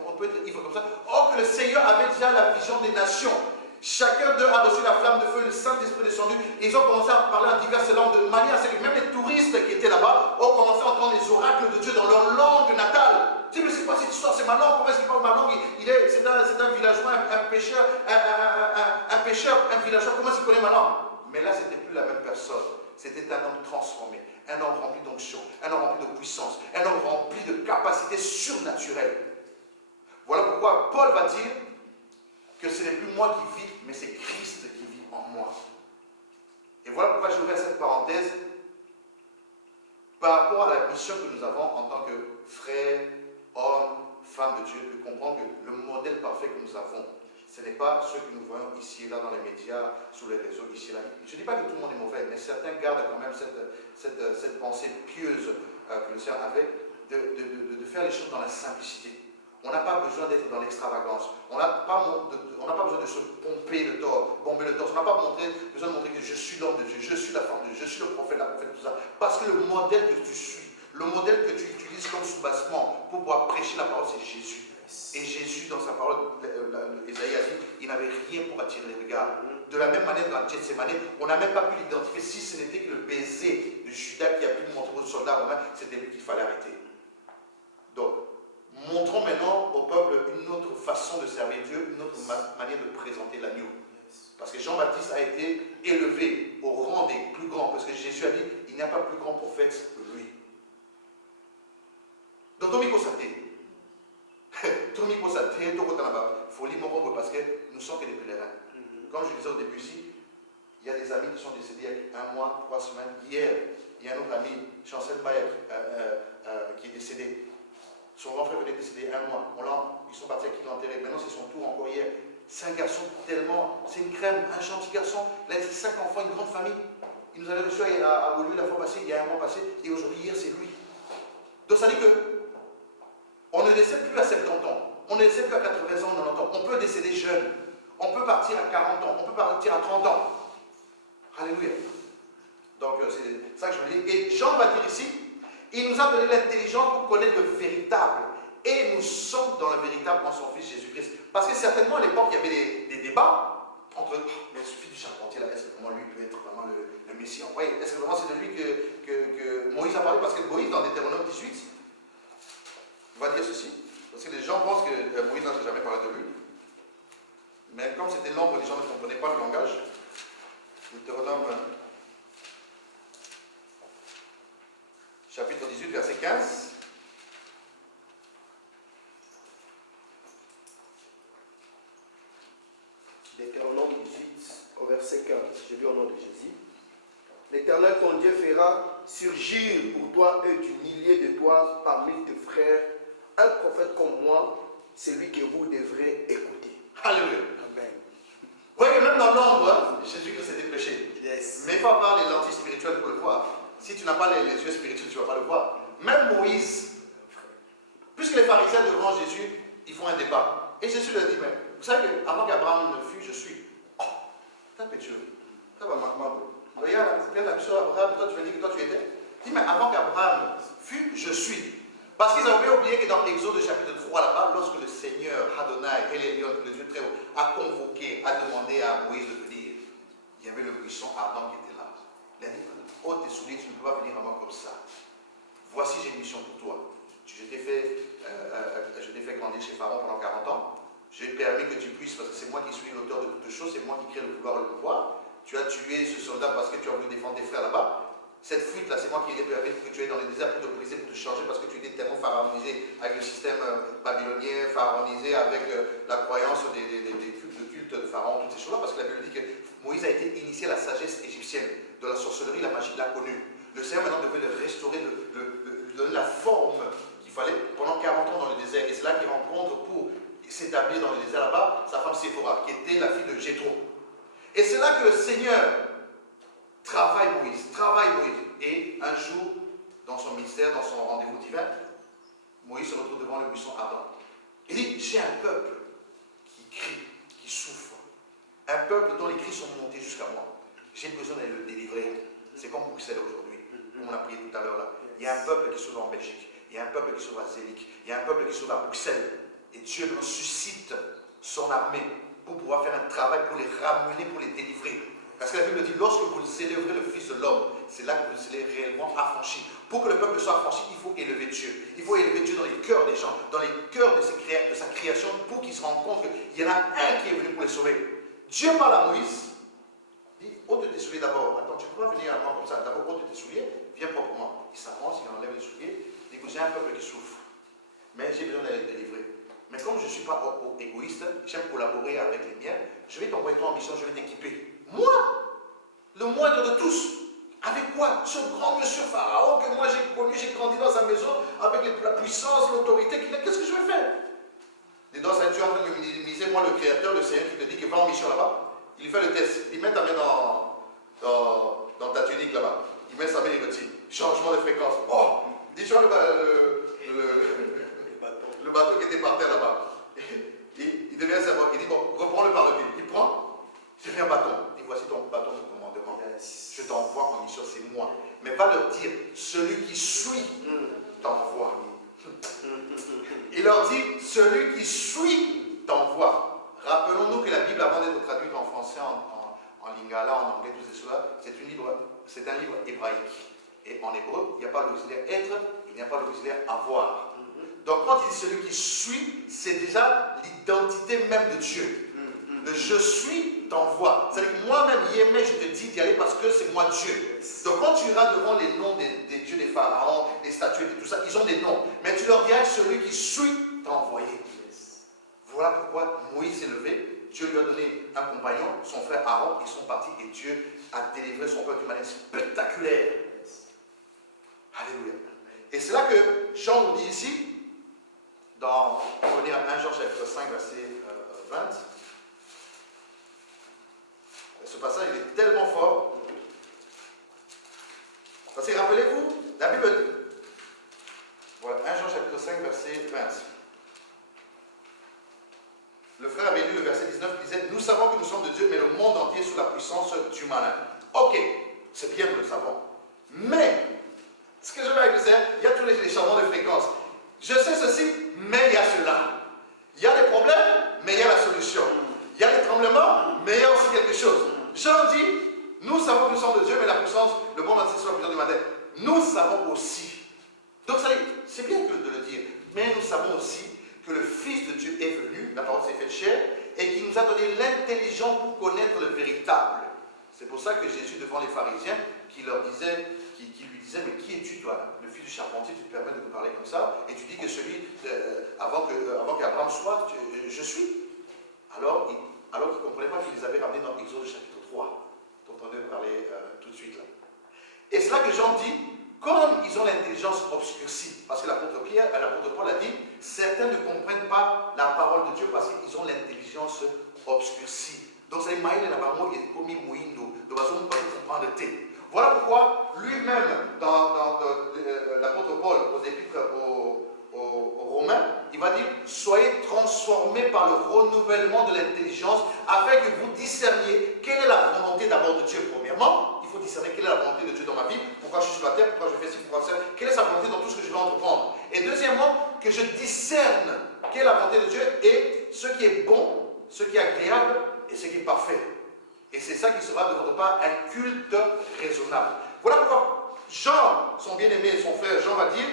on peut être ivre comme ça? Or que le Seigneur avait déjà la vision des nations. Chacun d'eux a reçu la flamme de feu, le Saint-Esprit descendu. Ils ont commencé à parler en diverses langues de manière à ce que même les touristes qui étaient là-bas ont commencé à entendre les oracles de Dieu dans leur langue natale. Tu dis, mais c'est quoi cette histoire? C'est ma langue. Comment est-ce qu'il parle ma langue? C'est un villageois, un pêcheur, un villageois. Comment est-ce qu'il connaît ma langue? Mais là, ce n'était plus la même personne. C'était un homme transformé, un homme rempli d'onction, un homme rempli de puissance, un homme rempli de capacités surnaturelles. Voilà pourquoi Paul va dire que ce n'est plus moi qui vis, mais c'est Christ qui vit en moi. Et voilà pourquoi j'ouvrais cette parenthèse par rapport à la mission que nous avons en tant que frères, hommes, femmes de Dieu, de comprendre que le modèle parfait que nous avons, ce n'est pas ceux que nous voyons ici et là dans les médias, sur les réseaux, ici et là. Je ne dis pas que tout le monde est mauvais, mais certains gardent quand même cette pensée pieuse que le Seigneur avait de faire les choses dans la simplicité. On n'a pas besoin d'être dans l'extravagance. On n'a pas besoin de se bomber le torse. On n'a pas besoin de montrer que je suis l'homme de Dieu, je suis la femme de Dieu, je suis le prophète, la prophète, tout ça. Parce que le modèle que tu suis, le modèle que tu utilises comme sous-bassement pour pouvoir prêcher la parole, c'est Jésus. Et Jésus, dans sa parole, Ésaïe a dit, il n'avait rien pour attirer les regards. De la même manière, dans Gethsemane, on n'a même pas pu l'identifier si ce n'était que le baiser de Judas qui a pu montrer aux soldats romains, c'était lui qu'il fallait arrêter. Donc, montrons maintenant au peuple une autre façon de servir Dieu, une autre manière de présenter l'agneau. Parce que Jean-Baptiste a été élevé au rang des plus grands, parce que Jésus a dit, il n'y a pas plus grand prophète que lui. Donc, Tomiko Saté, il faut lire mon robe parce que nous sommes que des pèlerins. Comme je disais au début ici, il y a des amis qui sont décédés il y a 1 mois, 3 semaines. Hier, il y a un autre ami, Chancel Maya, qui est décédé. Son grand frère venait de décéder 1 mois. Ils sont partis à qui l'enterrer. Maintenant, c'est son tour encore hier. C'est un garçon tellement. C'est une crème, un gentil garçon. Là, c'est 5 enfants, une grande famille. Il nous avait reçus à Wolu la fois passée, il y a 1 mois passé. Et aujourd'hui, hier, c'est lui. Donc, ça dit que on ne décède plus à 70 ans. On ne décède plus à 80 ans, 90 ans. On peut décéder jeune. On peut partir à 40 ans. On peut partir à 30 ans. Alléluia. Donc, c'est ça que je veux dire. Et Jean va dire ici, il nous a donné l'intelligence pour connaître le véritable. Et nous sommes dans le véritable en son Fils Jésus-Christ. Parce que certainement, à l'époque, il y avait des débats entre, mais il suffit du charpentier là, est-ce que vraiment lui peut être vraiment le Messie envoyé? Est-ce que vraiment c'est de lui que Moïse a parlé? Parce que Moïse, dans Deutéronome 18, va dire ceci. Parce que les gens pensent que Moïse n'a jamais parlé de lui. Mais comme c'était l'ombre, les gens ne comprenaient pas le langage. Deutéronome chapitre 18, verset 15. Deutéronome 18, au verset 15. Je lis au nom de Jésus. L'Éternel ton Dieu fera surgir pour toi et du millier de toi parmi tes frères un prophète comme moi, celui que vous devrez écouter. Alléluia. Amen. Vous voyez que même dans l'ombre, Jésus-Christ était péché. Yes. Mais il faut avoir les lentilles spirituelles pour le voir. Si tu n'as pas les yeux spirituels, tu ne vas pas le voir. Même Moïse, puisque les pharisiens devant Jésus, ils font un débat. Et Jésus leur dit, mais vous savez qu'avant qu'Abraham ne fût, je suis. Oh, t'as péché. Ça va maintenant. Regarde, c'est la mission d'Abraham, toi tu veux dire que toi tu étais. Il dit, mais avant qu'Abraham fût, je suis. Parce qu'ils avaient oublié que dans Exode chapitre 3, là-bas, lorsque le Seigneur, Adonai, le Dieu très haut, a convoqué, a demandé à Moïse de venir, il y avait le buisson ardent qui était là. Il a dit, ôte tes souliers, tu ne peux pas venir à moi comme ça. Voici, j'ai une mission pour toi. Je t'ai fait grandir chez Pharaon pendant 40 ans. J'ai permis que tu puisses, parce que c'est moi qui suis l'auteur de toutes choses, c'est moi qui crée le pouvoir et le pouvoir. Tu as tué ce soldat parce que tu as voulu défendre tes frères là-bas. Cette fuite-là, c'est moi qui ai permis que tu es dans les déserts pour te briser, pour te changer, parce que tu étais tellement pharaonisé avec le système babylonien, pharaonisé avec la croyance des cultes de Pharaon, toutes ces choses-là, parce que la Bible dit que Moïse a été initié à la sagesse égyptienne, de la sorcellerie, la magie, il l'a connue. Le Seigneur maintenant devait le restaurer, lui donner la forme qu'il fallait pendant 40 ans dans le désert. Et c'est là qu'il rencontre pour s'établir dans le désert là-bas sa femme Séphora, qui était la fille de Jéthro. Et c'est là que le Seigneur travaille Moïse. Et un jour, dans son ministère, dans son rendez-vous divin, Moïse se retrouve devant le buisson ardent. Il dit, j'ai un peuple qui crie, qui souffre. Un peuple dont les cris sont montés jusqu'à moi. J'ai besoin d'aller le délivrer. C'est comme Bruxelles aujourd'hui, comme on a prié tout à l'heure là. Il y a un peuple qui sauve en Belgique. Il y a un peuple qui sauve à Zélik. Il y a un peuple qui sauve à Bruxelles. Et Dieu nous suscite son armée pour pouvoir faire un travail, pour les ramener, pour les délivrer. Parce que la Bible dit, lorsque vous célébrez le Fils de l'homme, c'est là que vous serez réellement affranchis. Pour que le peuple soit affranchi, il faut élever Dieu. Il faut élever Dieu dans les cœurs des gens, dans les cœurs de sa création, pour qu'ils se rendent compte qu'il y en a un qui est venu pour les sauver. Dieu parle à Moïse, dit, ôte tes souliers d'abord. Attends, tu ne peux pas venir à moi comme ça. D'abord, ôte tes souliers, viens proprement. Il s'avance, il enlève les souliers, il dit que j'ai un peuple qui souffre. Mais j'ai besoin d'aller les délivrer. Mais comme je ne suis pas égoïste, j'aime collaborer avec les miens, je vais t'envoyer toi en mission, je vais t'équiper. Moi, le moindre de tous, avec quoi? Ce grand monsieur Pharaon que moi j'ai connu, j'ai grandi dans sa maison, avec la puissance, l'autorité, qu'est-ce que je vais faire? Dis donc, tu es en train de me minimiser, moi le créateur, le Seigneur qui te dit que va en mission là-bas. Il fait le test, il met ta main dans ta tunique là-bas. Il met sa main et il retire. Changement de fréquence. Oh, dis tu vois le bateau qui était par terre là-bas. Il devient savoir, il dit bon, reprends-le par le pied. Il prend, il fait un bâton. Il dit voici ton bâton de commandement. Je t'envoie en mission, c'est moi. Mais va leur dire, celui qui suit t'envoie. Il leur dit, celui qui suit t'envoie. Rappelons-nous que la Bible, avant d'être traduite en français, en lingala, en anglais, tout cela, c'est un livre hébraïque. Et en hébreu, il n'y a pas l'auxiliaire être, il n'y a pas l'auxiliaire avoir. Donc quand il dit celui qui suit, c'est déjà l'identité même de Dieu. Le je suis t'envoie. C'est-à-dire que moi-même, Yémé, je te dis d'y aller parce que c'est moi Dieu. Donc quand tu iras devant les noms des dieux, des pharaons, des statues et tout ça, ils ont des noms. Mais tu leur diras celui qui suit t'a envoyé. Voilà pourquoi Moïse s'est levé. Dieu lui a donné un compagnon, son frère Aaron, ils sont partis et Dieu a délivré son peuple d'une manière spectaculaire. Alléluia. Et c'est là que Jean nous dit ici, on va lire 1 Jean chapitre 5, verset 20. Ce passage il est tellement fort. Parce que rappelez-vous, la Bible dit, voilà, 1 Jean chapitre 5, verset 20. Le frère avait lu le verset 19 qui disait, nous savons que nous sommes de Dieu, mais le monde entier est sous la puissance du malin. Ok, c'est bien, nous le savons. Mais, ce que je veux avec le Seigneur, il y a tous les changements de fréquence. Je sais ceci, mais il y a cela. Il y a des problèmes, mais il y a la solution. Il y a des tremblements, mais il y a aussi quelque chose. Jean dit, nous savons que nous sommes de Dieu, mais la puissance, le monde entier est sous la puissance du malin. Nous savons aussi. Donc, c'est bien de le dire, mais nous savons aussi que le Fils de Dieu est venu, la parole s'est faite chair, et qui nous a donné l'intelligence pour connaître le véritable. C'est pour ça que Jésus, devant les pharisiens, qui lui disait, mais qui es-tu toi, le fils du charpentier, tu te permets de me parler comme ça, et tu dis que celui, avant qu'Abraham soit, je suis. Alors qu'ils ne comprenaient pas qu'ils les avaient ramenés dans Exode chapitre 3, dont on va parler tout de suite là. Et c'est là que Jean dit, comme ils ont l'intelligence obscurcie, parce que l'apôtre Paul a dit, certains ne comprennent pas la parole de Dieu parce qu'ils ont l'intelligence obscurcie. Donc c'est Maïl et la parole qui est commis mouindo, de façon à comprendre le thé. Voilà pourquoi lui-même, dans l'apôtre Paul, aux épîtres aux Romains, il va dire, soyez transformés par le renouvellement de l'intelligence afin que vous discerniez quelle est la volonté d'abord de Dieu. Premièrement, il faut discerner quelle est la volonté de Dieu dans ma vie, pourquoi je suis sur la terre, pourquoi je fais ci, pourquoi ça, quelle est sa volonté dans tout ce que je vais entreprendre. Et deuxièmement, que je discerne quelle est la volonté de Dieu et ce qui est bon, ce qui est agréable et ce qui est parfait. Et c'est ça qui sera de votre part un culte raisonnable. Voilà pourquoi Jean, son bien-aimé, son frère Jean va dire,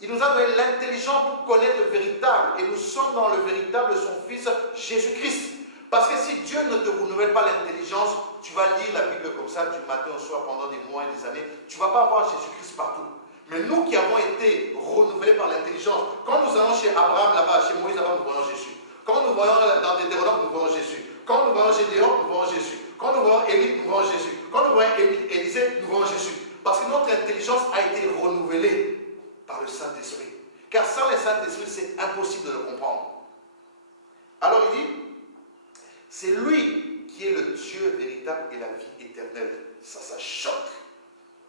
il nous a donné l'intelligence pour connaître le véritable. Et nous sommes dans le véritable, son Fils Jésus-Christ. Parce que si Dieu ne te renouvelle pas l'intelligence, tu vas lire la Bible comme ça du matin au soir pendant des mois et des années, tu ne vas pas voir Jésus-Christ partout. Mais nous qui avons été renouvelés par l'intelligence, quand nous allons chez Abraham là-bas, chez Moïse là-bas, nous voyons Jésus. Quand nous voyons dans Deutéronome, nous voyons Jésus. Quand nous voyons Gédéon, nous voyons Jésus. Quand nous voyons Élie, nous voyons Jésus. Quand nous voyons Élisée, nous voyons Jésus. Parce que notre intelligence a été renouvelée par le Saint-Esprit. Car sans le Saint-Esprit, c'est impossible de le comprendre. Alors il dit, c'est lui qui est le Dieu véritable et la vie éternelle. Ça choque.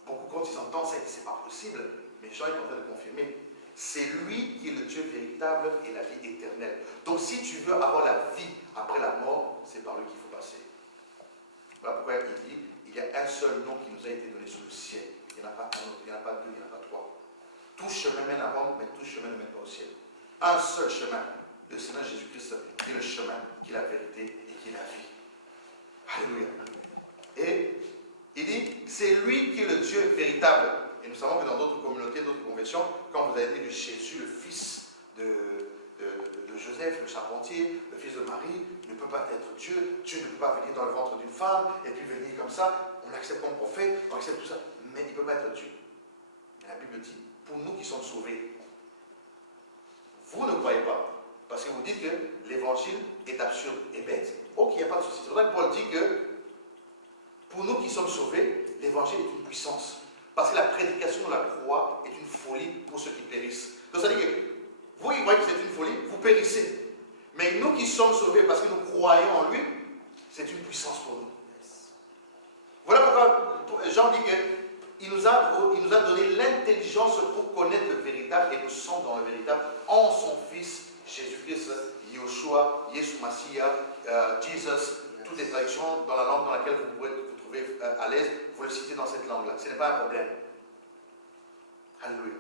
Beaucoup, quand ils entendent ça, ils disent c'est pas possible. Mais Jean est en train de confirmer. C'est lui qui est le Dieu véritable et la vie éternelle. Donc si tu veux avoir la vie après la mort, c'est par lui qu'il faut passer. Voilà pourquoi il dit, il y a un seul nom qui nous a été donné sous le ciel. Il n'y en a pas un autre, il n'y en a pas deux, il n'y en a pas trois. Tout chemin mène à Rome, mais tout chemin ne mène pas au ciel. Un seul chemin, le Seigneur Jésus-Christ, qui est le chemin, qui est la vérité et qui est la vie. Alléluia. Et il dit, c'est lui qui est le Dieu véritable. Et nous savons que dans d'autres communautés, d'autres conversions, quand vous avez dit de Jésus, le fils de Joseph, le charpentier, le fils de Marie, ne peut pas être Dieu. Dieu ne peut pas venir dans le ventre d'une femme et puis venir comme ça. On l'accepte comme prophète, on accepte tout ça. Mais il ne peut pas être Dieu. Et la Bible dit, pour nous qui sommes sauvés, vous ne croyez pas. Parce que vous dites que l'évangile est absurde et bête. Ok, il n'y a pas de souci. C'est vrai que Paul dit que pour nous qui sommes sauvés, l'évangile est une puissance. Parce que la prédication de la croix est une folie pour ceux qui périssent. Donc ça veut dire que vous, qui croyez que c'est une folie, vous périssez. Mais nous qui sommes sauvés parce que nous croyons en lui, c'est une puissance pour nous. Voilà pourquoi Jean dit qu'il nous a donné l'intelligence pour connaître le véritable et nous sommes dans le véritable en son Fils Jésus-Christ, Yoshua, Yeshua Mashiach, Jesus, toutes les traductions dans la langue dans laquelle vous pouvez vous trouver à l'aise, vous le citez dans cette langue-là. Ce n'est pas un problème. Alléluia.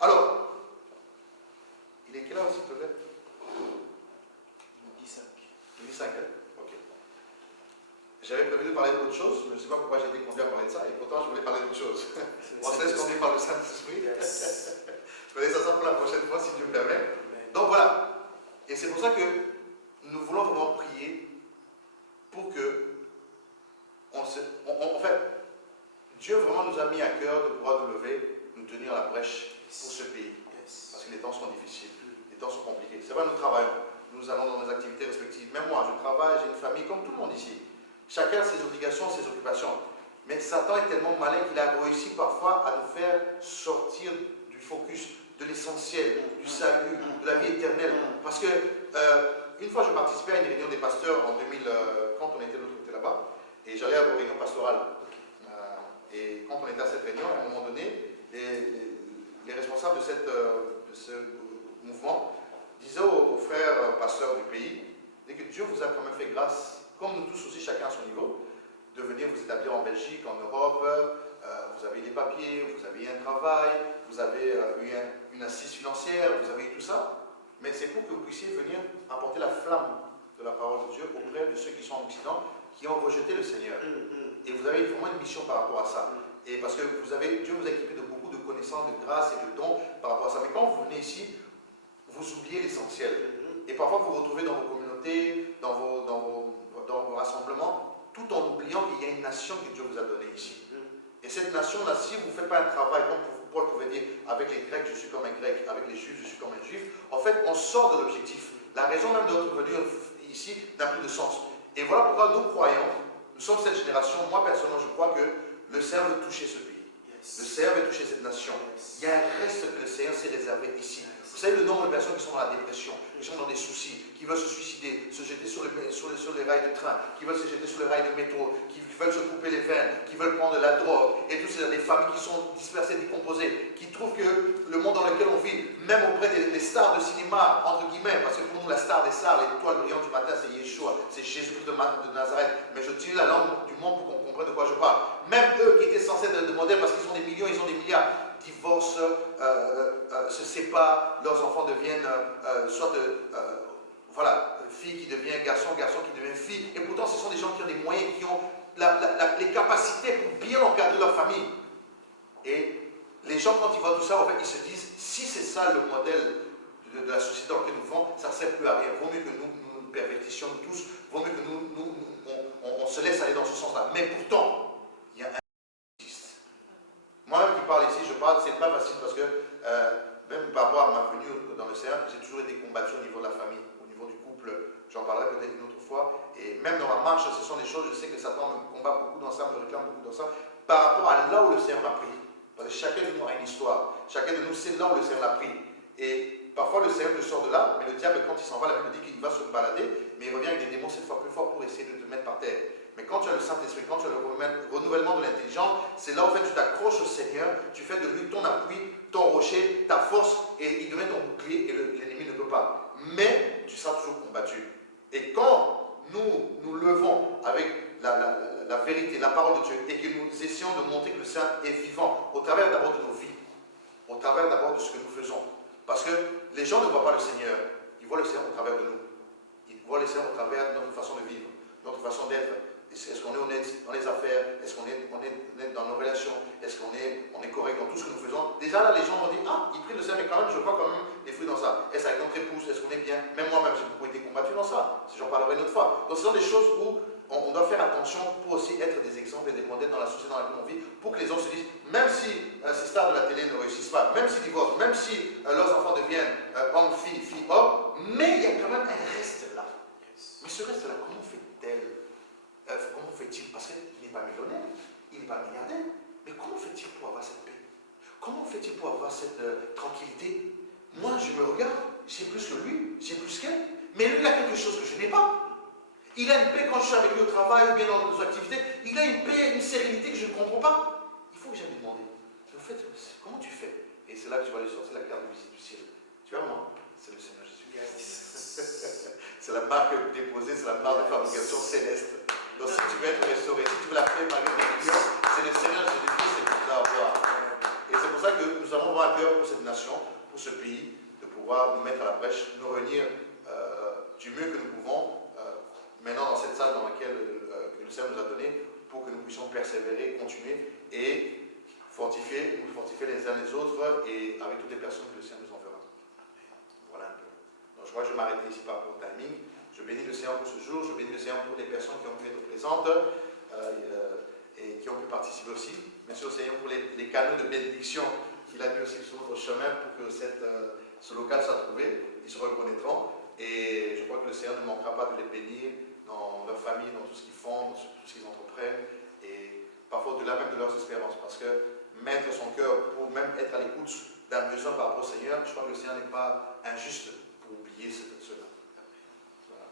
Alors, il est quelle heure s'il te plaît? 15. 15, hein? Ok. J'avais prévu de parler d'autre chose, mais je ne sais pas pourquoi j'ai été conduit à parler de ça, et pourtant je voulais parler d'autre chose. On se laisse conduire par le Saint-Esprit. Yes. Je vais laisser ça pour la prochaine fois, si Dieu me permet. Donc voilà. Et c'est pour ça que nous voulons vraiment prier pour que, en fait, Dieu vraiment nous a mis à cœur de pouvoir nous lever, nous tenir la brèche pour ce pays. Parce que les temps sont difficiles, les temps sont compliqués. C'est vrai, nous travaillons, nous allons dans nos activités respectives. Même moi, je travaille, j'ai une famille, comme tout le monde ici. Chacun a ses obligations, ses occupations. Mais Satan est tellement malin qu'il a réussi parfois à nous faire sortir du focus, de l'essentiel, du salut, de la vie éternelle. Parce que, une fois, je participais à une réunion des pasteurs en 2000, quand on était de l'autre côté là-bas, et j'allais à une réunion pastorale. Et quand on était à cette réunion, à un moment donné, les responsables de ce mouvement disaient aux frères pasteurs du pays que Dieu vous a quand même fait grâce, comme nous tous aussi, chacun à son niveau, de venir vous établir en Belgique, en Europe. Vous avez des papiers, vous avez eu un travail, vous avez eu une assise financière, vous avez eu tout ça. Mais c'est pour que vous puissiez venir apporter la flamme de la parole de Dieu auprès de ceux qui sont en Occident, qui ont rejeté le Seigneur. Et vous avez vraiment une mission par rapport à ça. Et parce que Dieu vous a équipé de beaucoup de connaissances, de grâce et de dons par rapport à ça. Mais quand vous venez ici, vous oubliez l'essentiel. Et parfois vous vous retrouvez dans vos communautés, dans vos rassemblements, tout en oubliant qu'il y a une nation que Dieu vous a donnée ici. Et cette nation-là, si vous ne faites pas un travail, comme Paul pouvait dire, avec les Grecs, je suis comme un Grec, avec les Juifs, je suis comme un Juif, en fait, on sort de l'objectif. La raison même de notre venue ici n'a plus de sens. Et voilà pourquoi nous croyons, nous sommes cette génération, moi personnellement, je crois que le Seigneur veut toucher ce pays. Le Seigneur veut toucher cette nation. Il y a un reste que le Seigneur s'est réservé ici. Vous savez le nombre de personnes qui sont dans la dépression, qui sont dans des soucis, qui veulent se suicider, se jeter sur les rails de train, qui veulent se jeter sur les rails de métro, qui veulent se couper les veines, qui veulent prendre de la drogue, et toutes ces familles qui sont dispersées, décomposées, qui trouvent que le monde dans lequel on vit, même auprès des stars de cinéma, entre guillemets, parce que pour nous la star des stars, l'étoile brillante du matin, c'est Yeshua, c'est Jésus-Christ de Nazareth, mais je tire la langue du monde pour qu'on comprenne de quoi je parle. Même eux qui étaient censés être des modèles parce qu'ils ont des millions, ils ont des milliards, divorcent, se séparent, leurs enfants deviennent filles qui deviennent garçons, garçons qui deviennent filles, et pourtant ce sont des gens qui ont des moyens, qui ont les capacités pour bien encadrer leur famille. Et les gens, quand ils voient tout ça, en fait, ils se disent, si c'est ça le modèle de la société dans laquelle nous vivons, ça ne sert plus à rien. Il vaut mieux que nous pervertissions, nous tous, vaut mieux que on se laisse aller dans ce sens-là. Mais pourtant, il y a un qui existe. Moi-même qui parle ici, je parle, c'est pas facile parce que même par rapport à ma venue dans le Seigneur, j'ai toujours été combattu au niveau de la famille, au niveau du couple. J'en parlerai peut-être une autre fois. Et même dans ma marche, ce sont des choses, je sais que Satan me combat beaucoup dans ça, me réclame beaucoup dans ça, par rapport à là où le Seigneur m'a pris. Parce que chacun de nous a une histoire. Chacun de nous sait là où le Seigneur l'a pris. Et parfois le Seigneur te sort de là, mais le diable, quand il s'en va, la Bible dit qu'il va se balader, mais il revient avec des démons cette fois plus forts pour essayer de te mettre par terre. Mais quand tu as le Saint-Esprit, quand tu as le renouvellement de l'intelligence, c'est là où en fait tu t'accroches au Seigneur, tu fais de lui ton appui, ton rocher, ta force, et il devient ton bouclier et l'ennemi ne peut pas. Mais tu seras toujours combattu. Et quand nous levons avec la vérité, la parole de Dieu, et que nous essayons de montrer que le Seigneur est vivant, au travers d'abord de nos vies, au travers d'abord de ce que nous faisons. Parce que les gens ne voient pas le Seigneur, ils voient le Seigneur au travers de nous. Ils voient le Seigneur au travers de notre façon de vivre, notre façon d'être. Est-ce qu'on est honnête dans les affaires? Est-ce qu'on est honnête dans nos relations? Est-ce qu'on est correct dans tout ce que nous faisons? Déjà là, les gens vont dire, ah, il prie le Seigneur, mais quand même, je vois quand même des fruits dans ça. Est-ce avec notre épouse? Est-ce qu'on est bien? Même moi-même, j'ai beaucoup été combattu dans ça. Si j'en parlerai une autre fois. Donc ce sont des choses où on doit faire attention pour aussi être des exemples et des modèles dans la société dans laquelle on vit, pour que les gens se disent, même si ces stars de la télé ne réussissent pas, même s'ils divorcent, même si leurs enfants deviennent hommes, filles, filles, hommes, mais il y a quand même un reste là. Mais ce reste là, comment fait-elle? Comment fait-il? Parce qu'il n'est pas millionnaire, il n'est pas milliardaire, mais comment fait-il pour avoir cette paix? Comment fait-il pour avoir cette tranquillité? Moi, je me regarde, j'ai plus que lui, j'ai plus qu'elle, mais lui, il a quelque chose que je n'ai pas. Il a une paix quand je suis avec lui au travail ou bien dans nos activités. Il a une paix, une sérénité que je ne comprends pas. Il faut que j'aille lui demander. En fait, comment tu fais? Et c'est là que tu vas lui sortir la carte de visite du ciel. Tu vois, moi, c'est le Seigneur Jésus. C'est la marque déposée, c'est la marque de fabrication céleste. Donc si tu veux être restauré, si tu veux la paix malgré tes millions, c'est le Seigneur Jésus-Christ qui nous a avoir. Et c'est pour ça que nous avons un cœur pour cette nation, pour ce pays, de pouvoir nous mettre à la brèche, nous réunir du mieux que nous pouvons. Maintenant dans cette salle dans laquelle que le Seigneur nous a donné, pour que nous puissions persévérer, continuer et fortifier les uns les autres et avec toutes les personnes que le Seigneur nous enverra. Voilà un peu. Donc je crois que je vais m'arrêter ici par rapport au timing. Je bénis le Seigneur pour ce jour, je bénis le Seigneur pour les personnes qui ont pu être présentes et qui ont pu participer aussi. Merci au Seigneur pour les canaux de bénédiction qu'il a mis aussi sur notre chemin pour que ce local soit trouvé. Ils se reconnaîtront et je crois que le Seigneur ne manquera pas de les bénir dans leur famille, dans tout ce qu'ils font, dans tout ce qu'ils entreprennent, et parfois au-delà même de leurs espérances, parce que mettre son cœur pour même être à l'écoute d'un besoin par rapport au Seigneur, je crois que le Seigneur n'est pas injuste pour oublier cela. Voilà.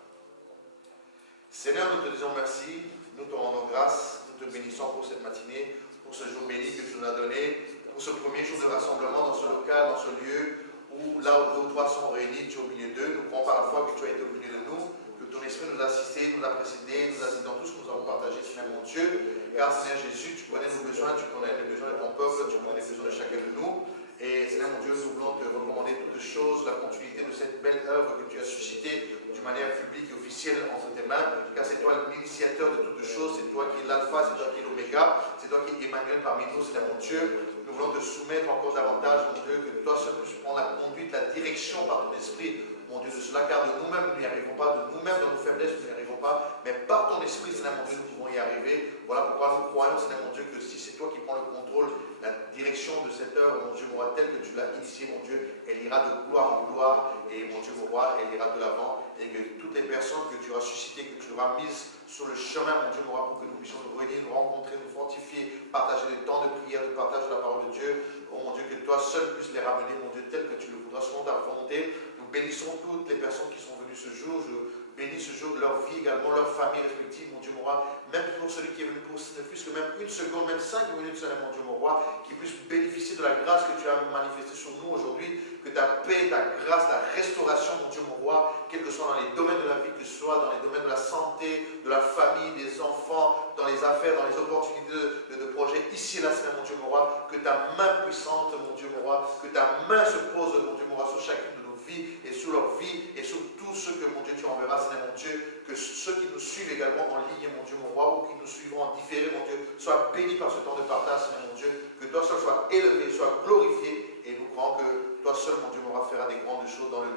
Seigneur, nous te disons merci, nous te rendons grâce, nous te bénissons pour cette matinée, pour ce jour béni que tu nous as donné, pour ce premier jour de rassemblement dans ce local, dans ce lieu, où là où deux ou trois sont réunis, tu es au milieu d'eux, nous croyons par la foi que tu as été au milieu de nous, ton esprit nous a assistés, nous a précédés, nous a assistés dans tout ce que nous avons partagé, Seigneur mon Dieu. Car Seigneur Jésus, tu connais nos besoins, tu connais les besoins de ton peuple, tu connais les besoins de chacun de nous. Et Seigneur mon Dieu, nous voulons te recommander toutes choses, la continuité de cette belle œuvre que tu as suscitée d'une manière publique et officielle entre tes mains. Car c'est toi l'initiateur de toutes choses, c'est toi qui es l'alpha, c'est toi qui es l'oméga, c'est toi qui es Emmanuel parmi nous, Seigneur mon Dieu. Nous voulons te soumettre encore davantage, mon Dieu, que toi seul puisses prendre la conduite, la direction par ton esprit. Mon Dieu, de cela, car de nous-mêmes, nous n'y arrivons pas, de nous-mêmes, dans nos faiblesses, nous n'y arrivons pas, mais par ton esprit, Seigneur mon Dieu, nous pouvons y arriver. Voilà pourquoi nous croyons, Seigneur mon Dieu, que si c'est toi qui prends le contrôle, la direction de cette œuvre, mon Dieu, mon roi, telle que tu l'as initiée, mon Dieu, elle ira de gloire en gloire, et mon Dieu, mon roi, elle ira de l'avant, et que toutes les personnes que tu auras suscitées, que tu auras mises sur le chemin, mon Dieu, mon roi, pour que nous puissions nous réunir, nous rencontrer, nous fortifier, partager des temps de prière, de partage de la parole de Dieu, oh mon Dieu, que toi seul puisses les ramener, mon Dieu, tel que tu le voudras, selon ta volonté. Bénissons toutes les personnes qui sont venues ce jour. Je bénis ce jour leur vie également, leur famille respective, mon Dieu, mon roi. Même pour celui qui est venu pour ne plus que même une seconde, même 5 minutes, Seigneur, mon Dieu, mon roi, qui puisse bénéficier de la grâce que tu as manifestée sur nous aujourd'hui. Que ta paix, ta grâce, la restauration, mon Dieu, mon roi, quel que soit dans les domaines de la vie, que ce soit dans les domaines de la santé, de la famille, des enfants, dans les affaires, dans les opportunités de projets, ici et là, Seigneur, mon Dieu, mon roi, que ta main puissante, mon Dieu, mon roi, que ta main se pose, mon Dieu, mon roi, sur chacune de nos vies et sur leur vie et sur tout ce que, mon Dieu, tu enverras, Seigneur, mon Dieu, que ceux qui nous suivent également en ligne, mon Dieu, mon roi, ou qui nous suivront en différé, mon Dieu, soient bénis par ce temps de partage, Seigneur, mon Dieu, que toi seul sois élevé, sois glorifié, et nous croyons que toi seul, mon Dieu, mon roi, fera des grandes choses dans le